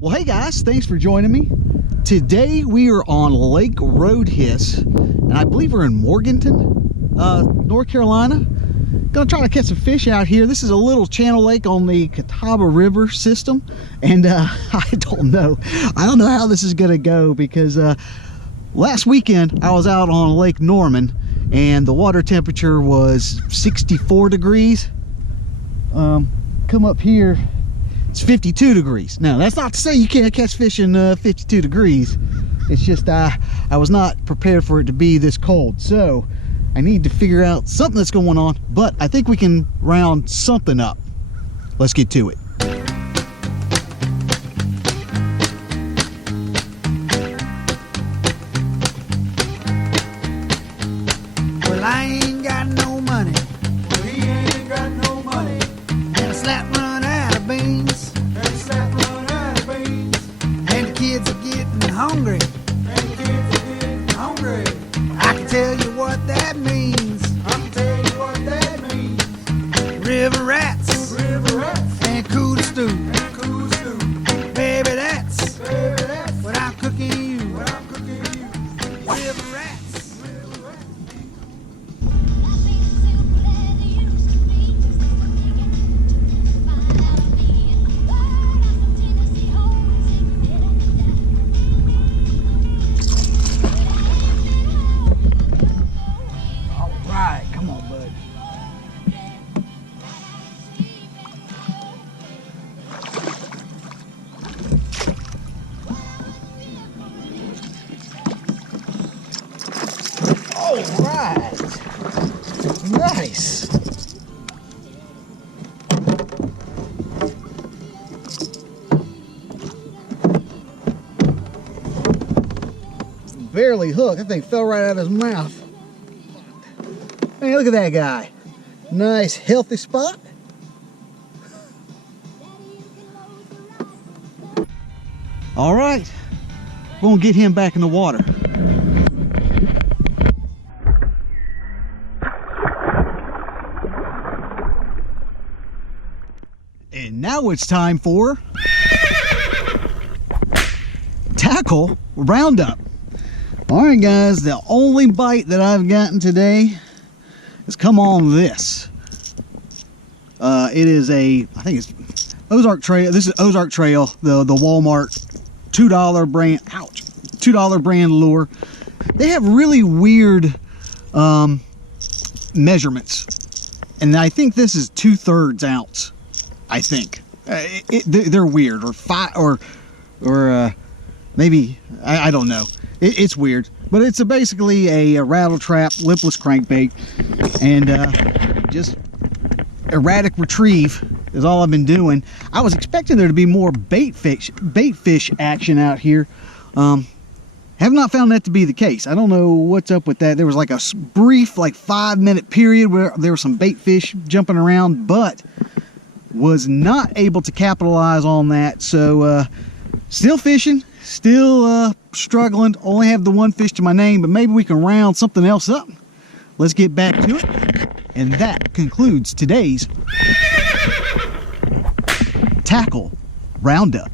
Well, hey guys, thanks for joining me. Today we are on Lake Rhodhiss, and I believe we're in Morganton, North Carolina. Gonna try to catch some fish out here. This is a little channel lake on the Catawba River system, and I don't know how this is gonna go, because last weekend I was out on Lake Norman and the water temperature was 64 degrees. Come up here, it's 52 degrees. Now, that's not to say you can't catch fish in 52 degrees. It's just I was not prepared for it to be this cold. So I need to figure out something that's going on, but I think we can round something up. Let's get to it. Well, I ain't got no money. Well, he ain't got no money. And a slap run out of beans. And a slap run out of beans. And the kids are getting hungry. And the kids are getting hungry. I can tell you what that means. I can tell you what that means. River rats. River rats. And cool stew. And cool stew. Baby, that's Baby, that's what I'm cooking you. what I'm cooking you. River rats. River rats. All right, come on, bud. All right, nice. Barely hooked. That thing fell right out of his mouth. Hey, look at that guy. Nice, healthy spot. All right, we're gonna get him back in the water. And now it's time for tackle roundup. All right, guys, the only bite that I've gotten today has come on this. It is I think it's Ozark Trail. This is Ozark Trail, the Walmart $2 brand, $2 brand lure. They have really weird measurements, and I think this is 2/3 ounce. I think they're weird, or five, or maybe I don't know. It's weird, but it's basically a rattle trap lipless crankbait, and just erratic retrieve is all I've been doing. I was expecting there to be more bait fish action out here. Have not found that to be the case. I don't know what's up with that. There was like a brief, like 5-minute period where there were some bait fish jumping around, but was not able to capitalize on that. So still fishing, still struggling. Only have the one fish to my name, but maybe we can round something else up. Let's get back to it. And that concludes today's tackle roundup.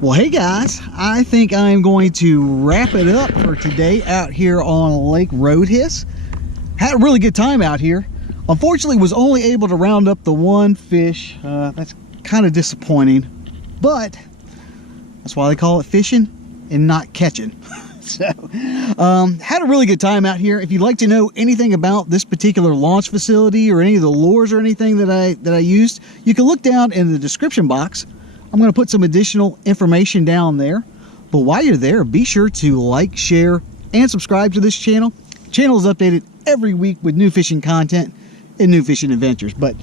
Well, hey guys, I think I'm going to wrap it up for today out here on Lake Rhodhiss. Had a really good time out here. Unfortunately, was only able to round up the one fish. That's kind of disappointing, but that's why they call it fishing and not catching. So, had a really good time out here. If you'd like to know anything about this particular launch facility or any of the lures or anything that I used, you can look down in the description box. I'm going to put some additional information down there. But while you're there, be sure to like, share, and subscribe to this channel. The channel is updated every week with new fishing content and new fishing adventures. But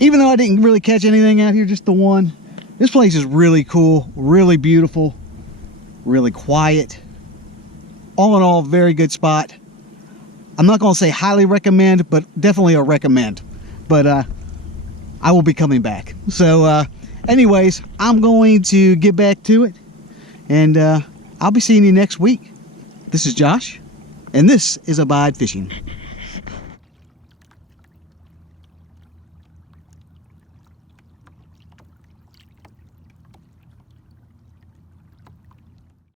even though I didn't really catch anything out here, just the one, this place is really cool, really beautiful, really quiet. all in all, very good spot. I'm not going to say highly recommend, but definitely a recommend. But I will be coming back. So anyways, I'm going to get back to it, and I'll be seeing you next week. This is Josh, and this is Abide Fishing.